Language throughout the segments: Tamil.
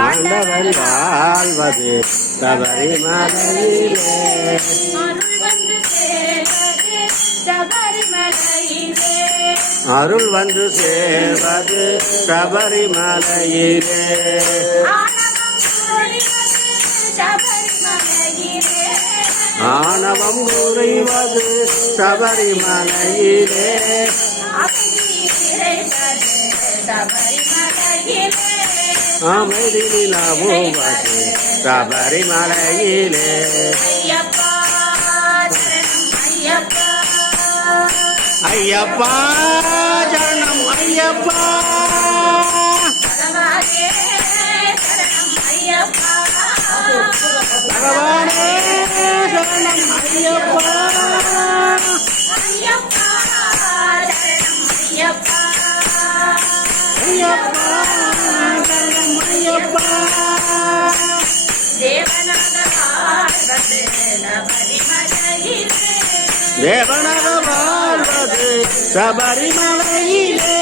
ஆண்டவர் வாழ்வது சபரிமலையிலே அருள் வந்து சேர்வது சபரிமலையிலே ஆணவம் உறைவது சபரிமலையிலே அமைதி நிலவுவது சபரிமலையிலே ஐயப்பா சரணம் ஐயப்பா. பகவானே சரணம் ஐயப்பா ஐயப்பா. சரணம் ஐயப்பா தேவனாக வாழ்வது சபரிமலையிலே.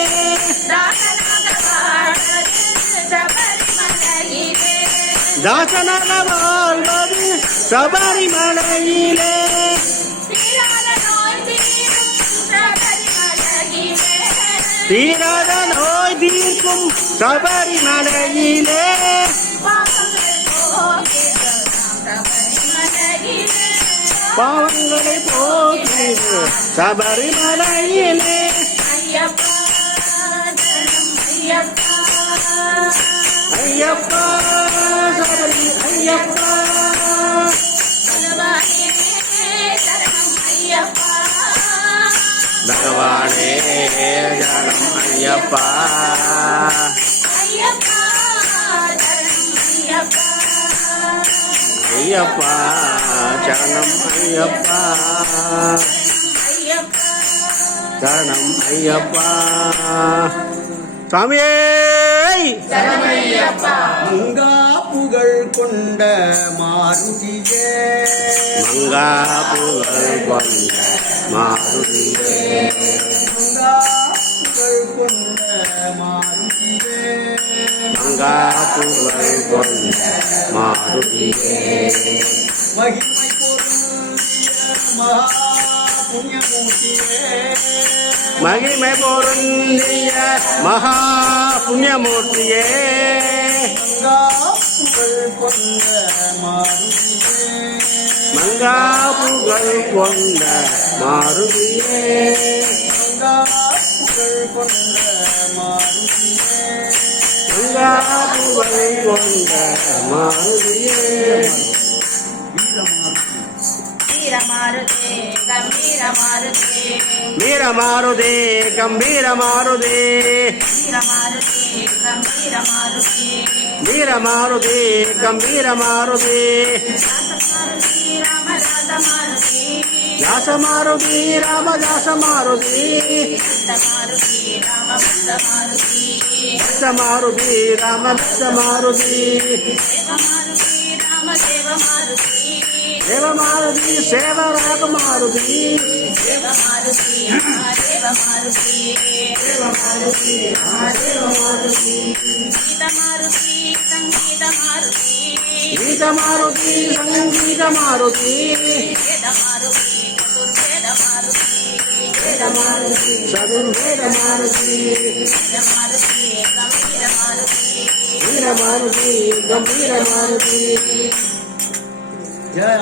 தாசனாக வாழ்வது சபரிமலையிலே. தீராத நோய் தீர்க்கும் சபரிமலையிலே. பாவங்களை போக்கி சபரிமலையிலே. ஐயப்பா சபரி ஐயப்பா. பகவானே ஜனம் ஐயப்பா ஐயப்பா ஜனம் ஐயப்பா ஜனம் ஐயப்பா சாமியே மங்கா புகழ் கொண்ட மாருதியே. மங்கா புகழ் கொண்ட மாருதியே மங்கா புகழ் கொண்ட மாருதியே மகிமை பொருந்திய மகா புண்ணியமூர்த்தியே மகிமை பொருந்திய மகா புண்ணியமூர்த்தியே கொண்ட மாருதியே மங்கா புகழ் கொண்ட மாருதியே. மங்கா புகழ் கொண்ட மாருதியே. மங்கா புகழ் கொண்ட மாருதியே வீரமாருதே கம்பீர மாருதே வீர மாருதே கம்பீர மாருதே வீரமாருதே கம்பீர వ్యాస మారుతి రామ వ్యాస మారుతి భక్త మారుతి రామ భక్త మారుతి దేవ మారుతి సేవ రామ మారుతి దేవ మారుతి దేవ మారుతి దేవ మారుతి దేవ మారుతి సంగీత మారుతి సంగీత మారుతి வீர மாருதி கம்பீர மாருதி ஜெய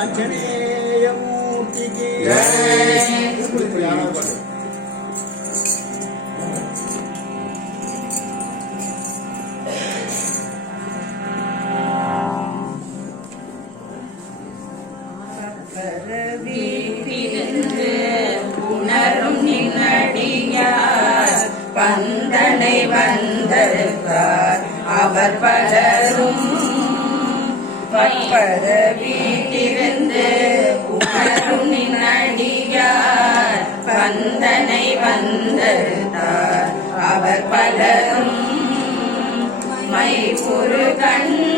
அவர் பற்பத பற்பர வீட்டிலிருந்து உணரும் நின்னடியார் வந்தனை வந்தருத்தார் அவர் பலரும் மைபுரு கண்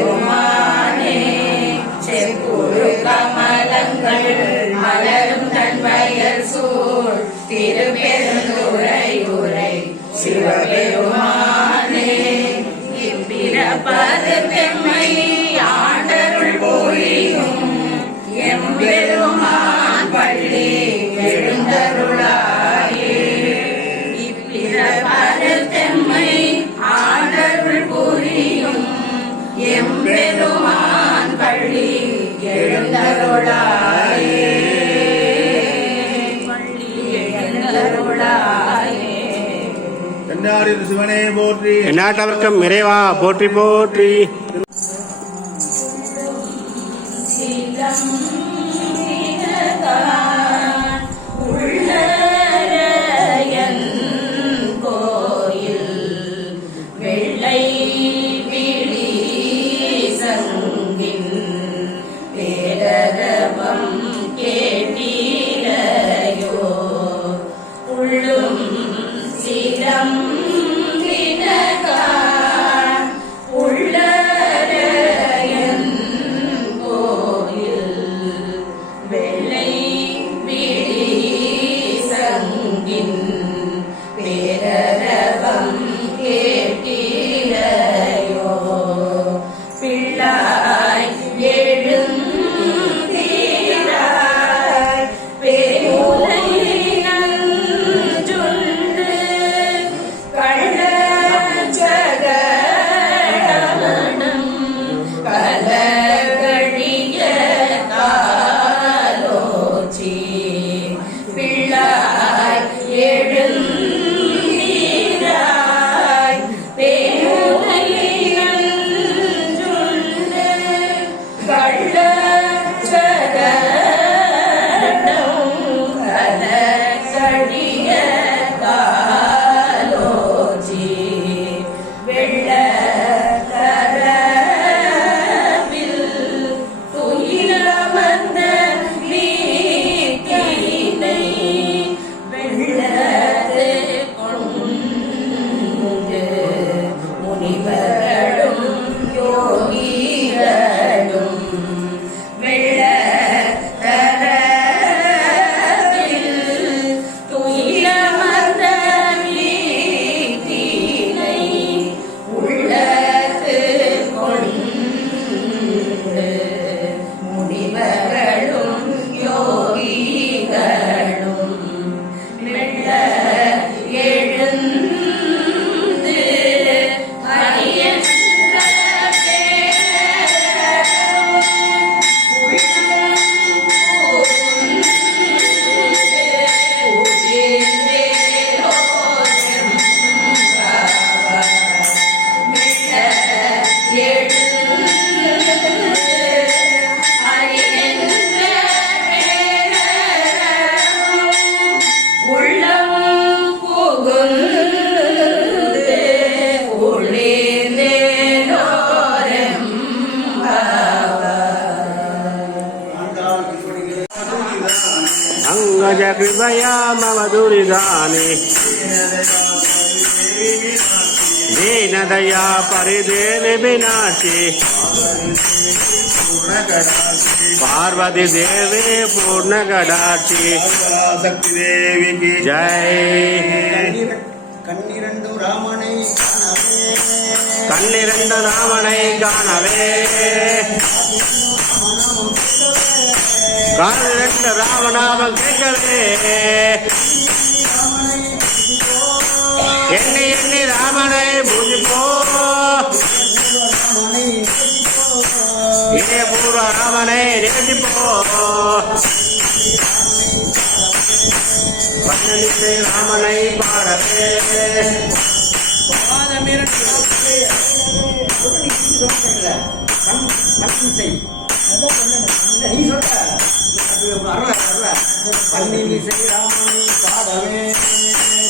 Amen. எழுந்தருளாயே பள்ளி எழுந்தருளாயே தென்னாடி சிவனே போற்றி எந்நாட்டவர்க்கம் நிறைவா போற்றி कृपया मम दुरिदानि दीनदया परिदेविनाशि पार्वती देवी पूर्णगडाक्षि जय பன்னிரண்டு நாமனை காணவே. பன்னிரண்டு ராமநாமம் கேட்கவே. எண்ணி எண்ணி ராமனை பூஜிப்போ. இதே பூர்வ ராமனை நேசிப்போ. பன்னெண்டு ராமனை பாடவே. பாதமிரண்டு பன்னிசை ராமனை பாடவே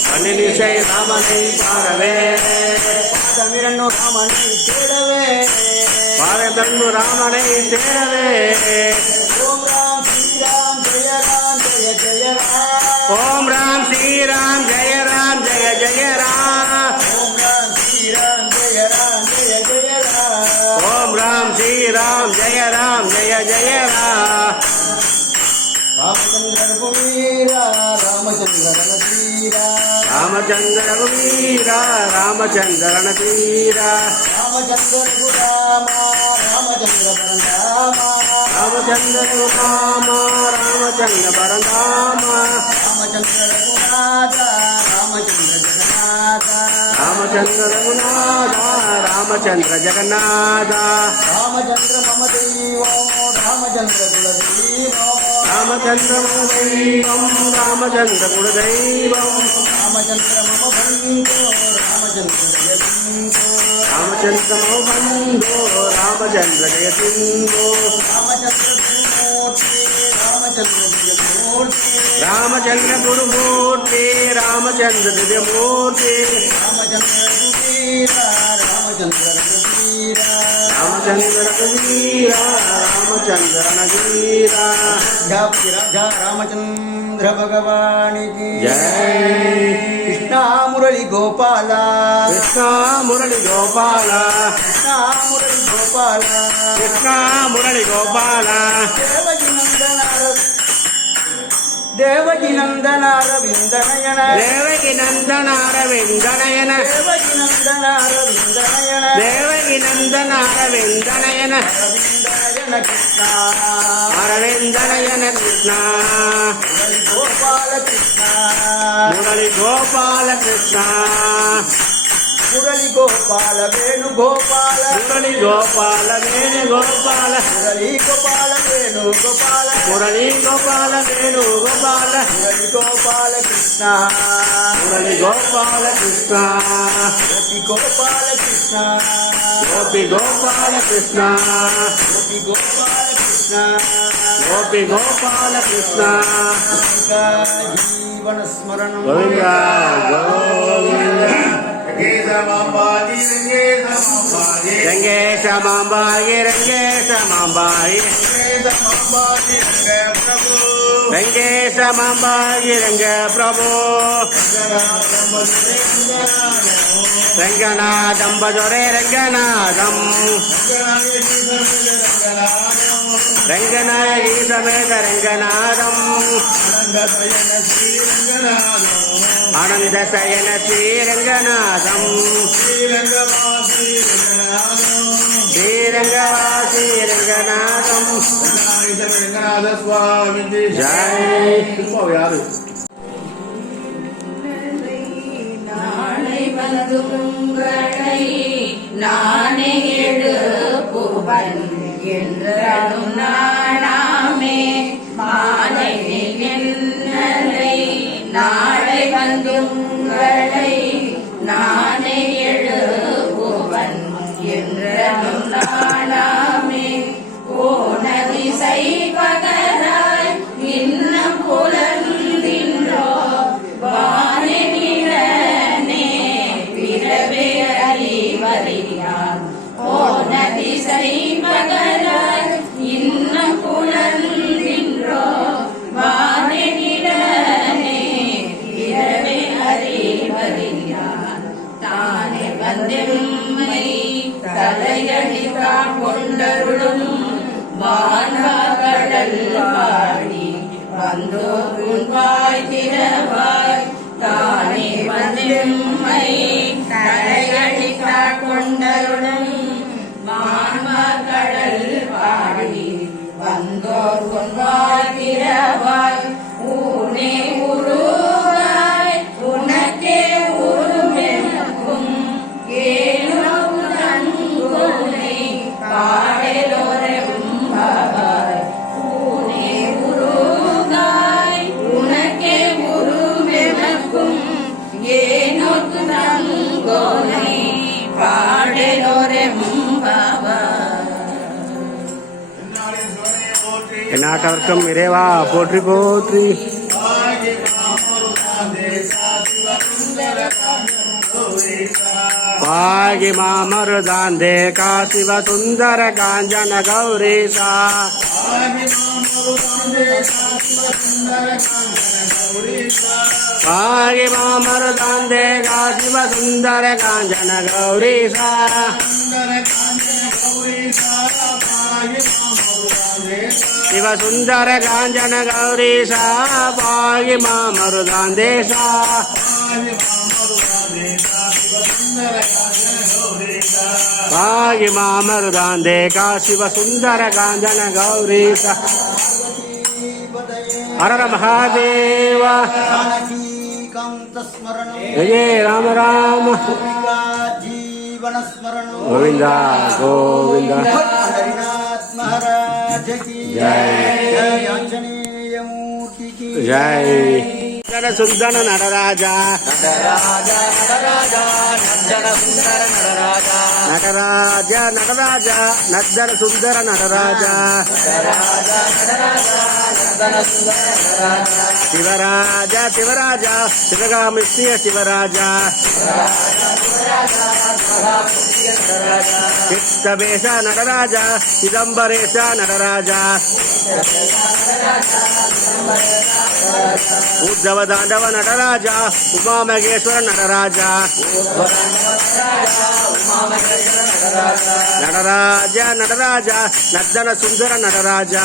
பன்னிசை ராமனை பாடவே பாதமிரண்டு ராமனை தேடவே பாரதன்னு ராமனை தேடவே ஓம் ராம் ஸ்ரீராம் ஜெய ராம் ஜெய ஜெய ராம் ஓம் ராம் ஸ்ரீராம் ஜெய ராம் ஜெய ஜெய ராம். ஓம் ராம் ஸ்ரீராம் శ్రీరామ్ జయ రామ్ జయ జయ రామ్ రామచంద్ర రఘువీర రామచంద్ర రణధీర రామచంద్ర రఘువీర రామచంద్ర రణధీర రామచంద్ర రఘురామ రామచంద్ర పరంధామ రామచంద్ర రఘురామ రామచంద్ర పరంధామ రామచంద్ర రామచంద్ర రఘునాథ రామచంద్ర జగన్నాథ రామచంద్ర మమ దైవం రామచంద్ర కులదైవం రామచంద్ర మమ దైవం రామచంద్ర కులదైవం రామచంద్ర మమ బంధో రామచంద్ర జగంతో రామచంద్ర మమ రామచంద్ర జగతిందో రామచంద్ర रामचंद्र गुरु मूर्ति रामचंद्र दिव्य मूर्ति रामचंद्र रघुवीरा रामचंद्र नगीरा राधा रामचंद्र भगवान की जय कृष्णा मुरली गोपाला कृष्णा मुरली गोपाला कृष्णा గోపాల. కృష్ణ మురళి గోపాల. దేవకి నందన దేవకి నందన అరవింద నయన దేవకి నందన అరవింద నయన దేవకి నందన అరవింద కృష్ణ. అరవింద కృష్ణ గోపాల కృష్ణ. గోపాల కృష్ణ. మురళి గోపాల వేణు గోపాల. మురళి గోపాల వేణు గోపాల. మురళి గోపాల వేణు గోపాల. మురళి గోపాల వేణు గోపాల. మురళి గోపాల కృష్ణ. మురళి గోపాల కృష్ణ. గోపి గోపాల కృష్ణ. గోపి గోపాల కృష్ణ. గోపి గోపాల కృష్ణ. గోపి గోపాల కృష్ణ. జీవన స్మరణం. గోవింద గోవింద. రంగేశ మాంబాయి రంగేశ మాంబాయి రంగేశ మాంబాయి రంగ ప్రభు రంగనాథంబదొరే రంగనాథం రంగనాయకి సమేత రంగనాథం ஆனந்த சயன ஸ்ரீரங்கநாதம் ஸ்ரீரங்கவாசி ரங்கநாதம் ஜெய். யாரு நாளை வந்து உங்களை நானே எழுப்புவன் என்றனும் நானாமே. மாலை நாளை வந்து உங்களை நானே வந்தோ உன்வாய் திறவாய் வணக்கம் இறைவா போற்றி போற்றி. பாகி மாமருதாந்தே காசிவ சுந்தர காஞ்சன கௌரீசா. பாகி மாமருதாந்தே காசிவ சுந்தர காஞ்சன கௌரீசா. சுந்தர காஞ்சன கௌரீசா பாகி மாமருதாந்தே శివసుందర కాంచన గౌరీశ పాగి మా మరుదాందేశ పాగి మా మరుదాందే కా శివసుందర కాంచన గౌరీశ. హర మహాదేవ. జయ రామ రామ. గోవింద. గోవింద. మహాత్మరాజకి ఆంజనేయమూర్తికి జై నర సుందర నరరాజా నటరాజ నటరాజ నద్దర సుందర నటరాజా శివరాజ శివరాజ శివగామిష్య శివరాజ சிதம்பரேஷ நடராஜா. உத்தவ தாண்டவ நடராஜா உமாமகேஸ்வர நடராஜா. நடராஜ நடராஜ நர்தன சுந்தர நடராஜா.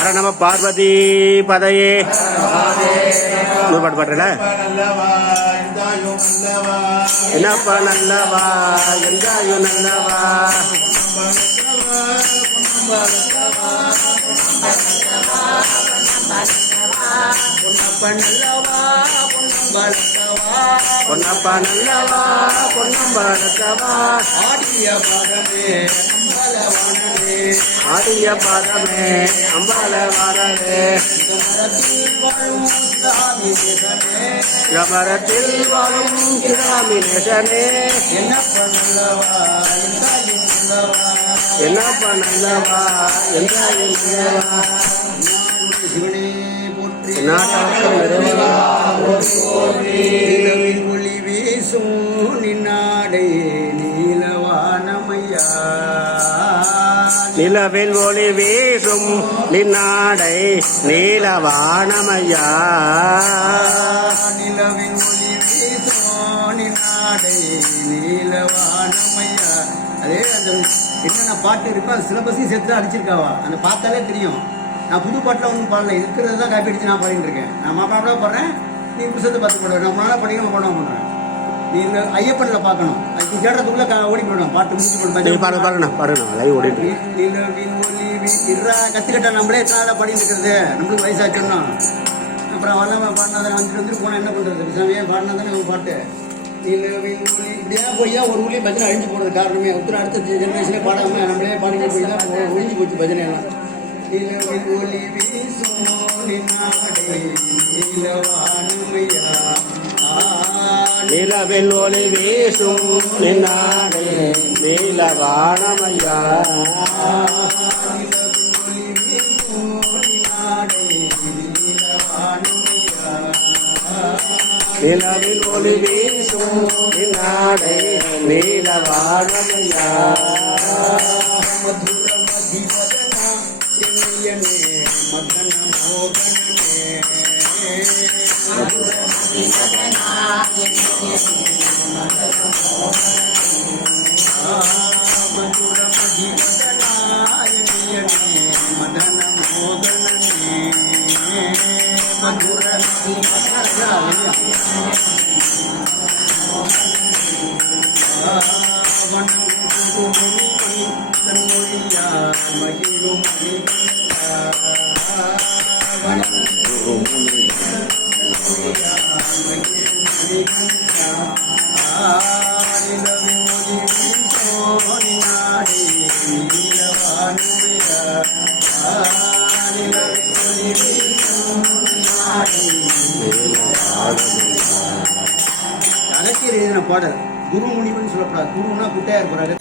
ஹர நம பார்வதி பதையே. நூறு பாட்டு பாடுறல என்னப்பா நல்லவா? எங்காயோ நல்லவா? பொன்னப்பா நல்லவா? பொன்னம்பழத்தவா ஆடிய பாதமே ஆடிய பாதமே அம்பால வாடவே. வாழும் வாழும் கிராமி நேசனே என்ன பண்ணலவா எந்தாயும் நல்லவா என்னப்பா நல்லவா எங்காயோ சிவனே போற்றி நாட்டாக்கம் நிறைவா ஒளி வீசும் நின்னாடே நீலவானமையா? நிலவில் ஒளி வீசும் நின்னாடை நீலவானமையா? நிலவின் ஒளி வீசும் நின்னாடை நீலவானமையா? அதே அந்த என்னென்ன பாட்டு இருக்கோ அது சிலபஸையும் சேர்த்து தான் அடிச்சிருக்காவா? அந்த பார்த்தாலே தெரியும். நான் புது பாட்டில் ஒன்றும் பாடல. இருக்கிறது தான் காப்பி அடிச்சு நான் பாடிட்டு இருக்கேன். நான் மாப்பாடா பாடுறேன். நீ புதுசத்தை பார்த்து பாடுவேன் நான் முன்னாடி படிக்கணும் பாடம் பண்ணுறேன் நீ இந்த ஐயப்பனில் பார்க்கணும். தேடுறதுக்குள்ள ஓடி போயிடும் பாட்டு முடிச்சு நீங்க பாருங்க போயிடும் பாருங்க பாருங்க லைவ் ஓடிட்டு கத்துக்கிட்டா நம்மளே எத்தனை நாளா பாடிட்டு இருக்கிறது நம்மளுக்கு வயசாச்சோன்னா அப்புறம் வரலாம பாடினதை வந்துட்டு வந்துட்டு போனா என்ன பண்றது பேசாமையே பாடினா தானே ஒரு பாட்டு நிலவின் ஒளி இப்படியா போய்யா ஒரு ஊர்லயே பஜனை அழிஞ்சு போறது காரணமே உத்தர அடுத்த ஜெனரேஷனே பாடாம நம்மளே பாடிட்டு போய் தான் ஒழிஞ்சு போச்சு பஜனை எல்லாம் நிலவின் ஒளி வீசும் நீலவானமையா ஆ, நிலவில் ஒளி வீசும் நின்னாடே நீலவானமையா. நிலவில் ஒளி வீசும் நின்னாடே நீலவானமையா. அகத்தியர் எழுதின பாடல். குரு முனிவன் சொல்லப்படாது. குருன்னா குட்டையா இருப்பாரு.